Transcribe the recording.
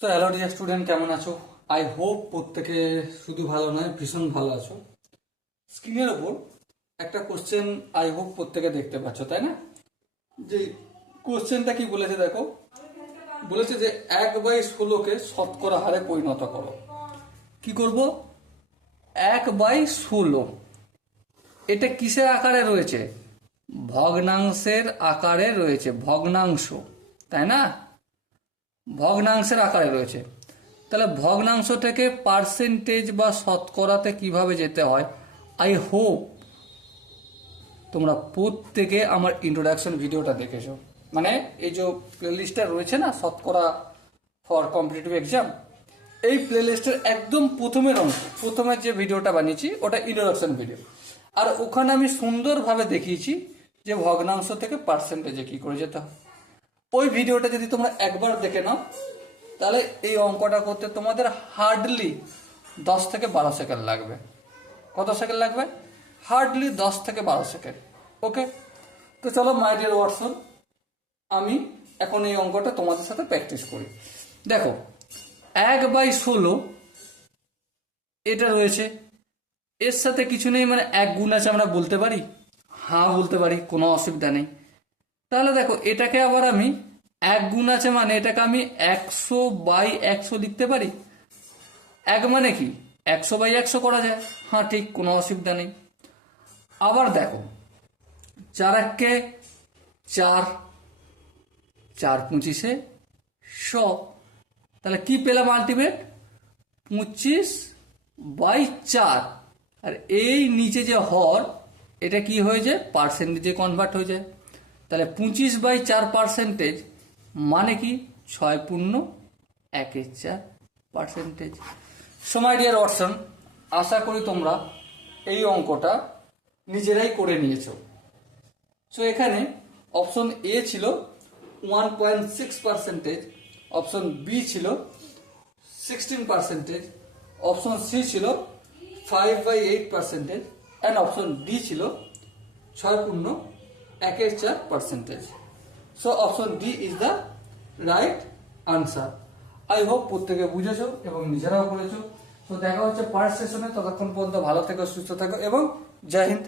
তো hello dear student, কেমন আছো? আই হোপ প্রত্যেকে শুধু ভালো নয়, ভীষণ ভালো আছো। স্ক্রিনের ওপর একটা কোশ্চেন আই হোপ প্রত্যেকে দেখতে পাচ্ছ, তাই না? যে কোশ্চেনটা কি বলেছে দেখো, বলেছে যে 1/16 শতকরা হারে পরিণত করো। কি করব? 1/16 এটা কিসের আকারে রয়েছে? ভগ্নাংশের আকারে রয়েছে, ভগ্নাংশ, তাই না? ভগ্নাংশের আকারে রয়েছে। তাহলে ভগ্নাংশ থেকে পার্সেন্টেজ বা শতকরাতে কিভাবে যেতে হয়, আই হোপ তোমরা প্রত্যেকে আমার ইন্ট্রোডাকশন ভিডিওটা দেখেছো। মানে এই যে প্লেলিস্টটা রয়েছে না, শতকরা ফর কম্পিটিটিভ এক্সাম, এই প্লেলিস্টের একদম প্রথমে যে ভিডিওটা বানিয়েছি ওটা ইন্ট্রোডাকশন ভিডিও। আর ওখানে আমি সুন্দরভাবে দেখিয়েছি যে ভগ্নাংশ থেকে পার্সেন্টেজে কি করে যেতে হয়। ওই ভিডিওটা যদি তোমরা একবার দেখে নাও, তাহলে এই অঙ্কটা করতে তোমাদের হার্ডলি 10 থেকে 12 সেকেন্ড লাগবে। কত সেকেন্ড লাগবে? হার্ডলি 10 থেকে 12 সেকেন্ড। ওকে, তো চলো মাই ডিয়ার ওয়াটসন, আমি এখন এই অঙ্কটা তোমাদের সাথে প্র্যাকটিস করি। দেখো, 1/16 এটা রয়েছে, এর সাথে কিছু নেই, মানে এক গুণ আছে আমরা বলতে পারি, হ্যাঁ বলতে পারি, কোনো অসুবিধা নেই। তাহলে দেখো, এটাকে আবার আমি এক গুণ আছে মানে এটাকে আমি 100/100 লিখতে পারি। এক মানে কি 100/100 করা যায়, হ্যাঁ ঠিক, কোনো অসুবিধা নেই। আবার দেখো, 4 × 4, 4×25 100। তাহলে কি পেলাম আলটিমেট? 25/4। আর এই নিচে যে হর, এটা কি হয়ে যায়? পার্সেন্টেজে কনভার্ট হয়ে যায়। তাহলে 25/4 পার্সেন্টেজ মানে কি 6.14%। সো মাই ডিয়ার ওয়াটসন, আশা করি তোমরা এই অঙ্কটা নিজেরাই করে নিয়েছো। সো এখানে অপশন এ ছিল 1.6%, অপশন বি ছিল 16%, অপশন সি ছিল 5/8%, অ্যান্ড অপশন ডি ছিল 6.14%। So option D is the right answer. I hope প্রত্যেকে বুঝেছো এবং নিজেরাও করেছো। তো দেখা হচ্ছে পার্ট সেশনে, ততক্ষণ পর্যন্ত ভালো থেকো, সুস্থ থাকো এবং জয় হিন্দ।